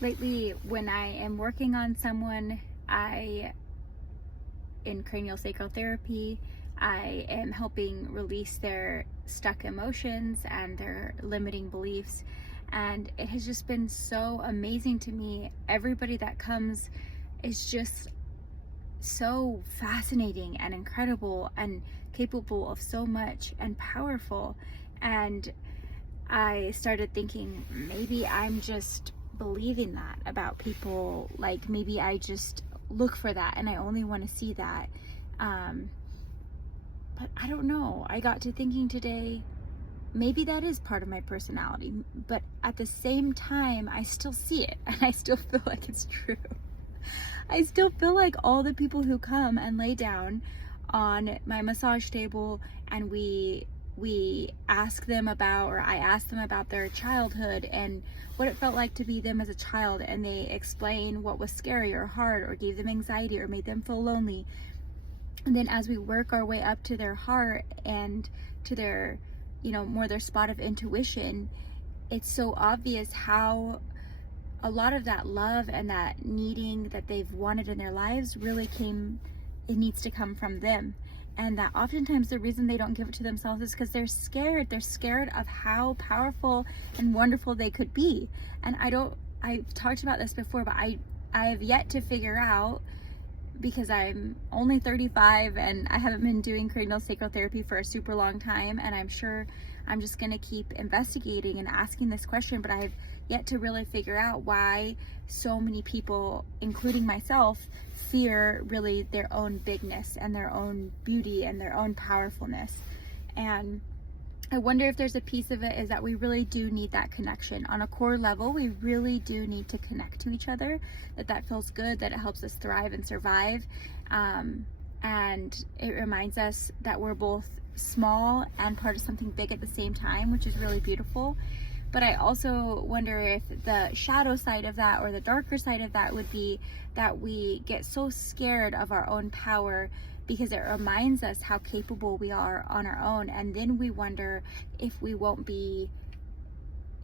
Lately, when I am working on someone, I, in craniosacral therapy, I am helping release their stuck emotions and their limiting beliefs. And it has just been so amazing to me. Everybody that comes is just so fascinating and incredible and capable of so much and powerful. And I started thinking maybe I'm just believing that about people. Like maybe I just look for that and I only want to see that. Um, but I don't know. I got to thinking today, maybe that is part of my personality. But at the same time, I still see it and I still feel like it's true. I still feel like all the people who come and lay down on my massage table and we ask them about, or I ask them about their childhood and what it felt like to be them as a child, and they explain what was scary or hard or gave them anxiety or made them feel lonely. And then as we work our way up to their heart and to their, more their spot of intuition, it's so obvious how a lot of that love and that needing that they've wanted in their lives really it needs to come from them. And that oftentimes the reason they don't give it to themselves is because they're scared. They're scared of how powerful and wonderful they could be. And I've talked about this before, but I have yet to figure out, because I'm only 35 and I haven't been doing craniosacral therapy for a super long time, and I'm sure I'm just going to keep investigating and asking this question, but I've yet to really figure out why so many people, including myself, fear really their own bigness and their own beauty and their own powerfulness. And I wonder if there's a piece of it is that we really do need that connection. On a core level, we really do need to connect to each other, that feels good, that it helps us thrive and survive. And it reminds us that we're both small and part of something big at the same time, which is really beautiful. But I also wonder if the shadow side of that, or the darker side of that, would be that we get so scared of our own power because it reminds us how capable we are on our own. And then we wonder if we won't be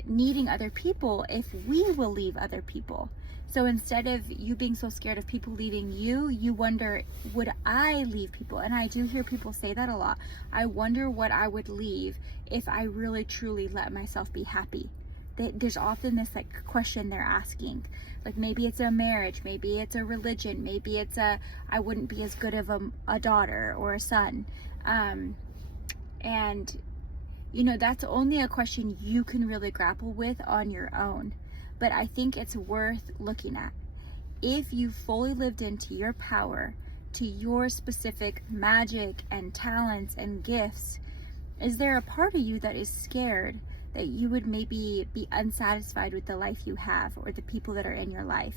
needing other people if we will leave other people. So instead of you being so scared of people leaving you, you wonder, would I leave people? And I do hear people say that a lot. I wonder what I would leave if I really truly let myself be happy. There's often this question they're asking, like maybe it's a marriage, maybe it's a religion, maybe it's I wouldn't be as good of a daughter or a son. And that's only a question you can really grapple with on your own. But I think it's worth looking at. If you fully lived into your power, to your specific magic and talents and gifts, is there a part of you that is scared that you would maybe be unsatisfied with the life you have or the people that are in your life?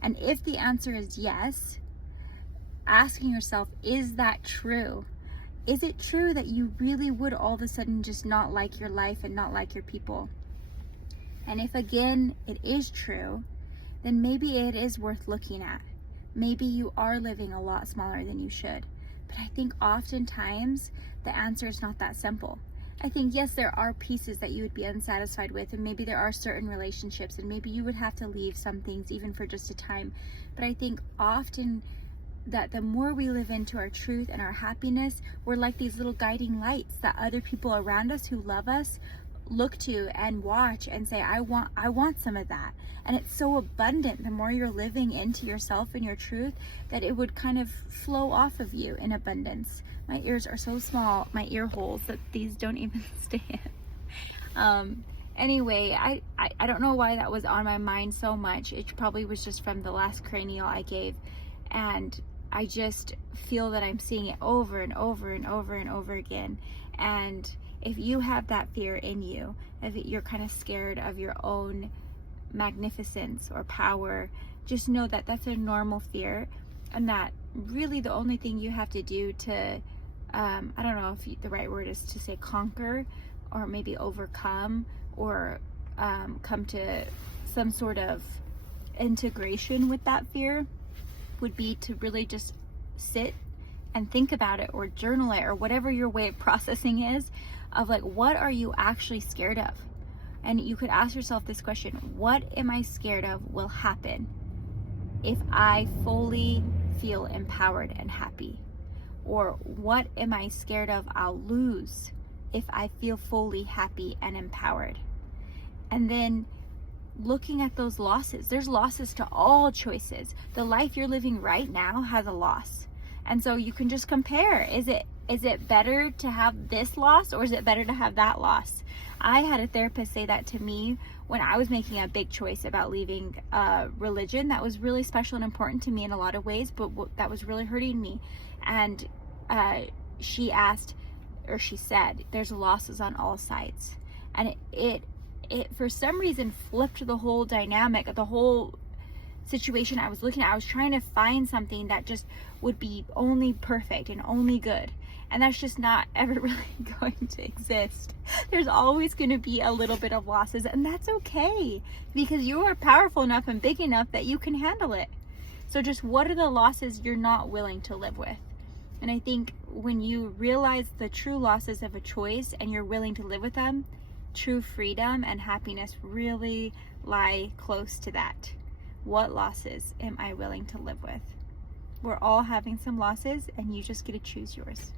And if the answer is yes, asking yourself, is that true? Is it true that you really would all of a sudden just not like your life and not like your people? And if again it is true, then maybe it is worth looking at. Maybe you are living a lot smaller than you should. But I think oftentimes the answer is not that simple. I think, yes, there are pieces that you would be unsatisfied with, and maybe there are certain relationships, and maybe you would have to leave some things even for just a time. But I think often that the more we live into our truth and our happiness, we're like these little guiding lights that other people around us who love us look to and watch and say, I want some of that. And it's so abundant the more you're living into yourself and your truth, that it would kind of flow off of you in abundance. My ears are so small, my ear holes, that these don't even stand. Anyway, I don't know why that was on my mind so much. It probably was just from the last cranial I gave, and I just feel that I'm seeing it over and over and over and over again. And if you have that fear in you, if you're kind of scared of your own magnificence or power, just know that that's a normal fear, and that really the only thing you have to do to, I don't know if the right word is to say conquer, or maybe overcome, or come to some sort of integration with that fear, would be to really just sit and think about it, or journal it, or whatever your way of processing is, of like, what are you actually scared of? And you could ask yourself this question: what am I scared of will happen if I fully feel empowered and happy? Or what am I scared of I'll lose if I feel fully happy and empowered? And then looking at those losses, there's losses to all choices. The life you're living right now has a loss. And so you can just compare. Is it better to have this loss, or is it better to have that loss? I had a therapist say that to me when I was making a big choice about leaving a religion that was really special and important to me in a lot of ways, but that was really hurting me. And she said, there's losses on all sides. And it for some reason flipped the whole dynamic, the whole situation I was looking at. I was trying to find something that just would be only perfect and only good. And that's just not ever really going to exist. There's always going to be a little bit of losses, and that's okay, because you are powerful enough and big enough that you can handle it. So just what are the losses you're not willing to live with? And I think when you realize the true losses of a choice and you're willing to live with them, true freedom and happiness really lie close to that. What losses am I willing to live with? We're all having some losses, and you just get to choose yours.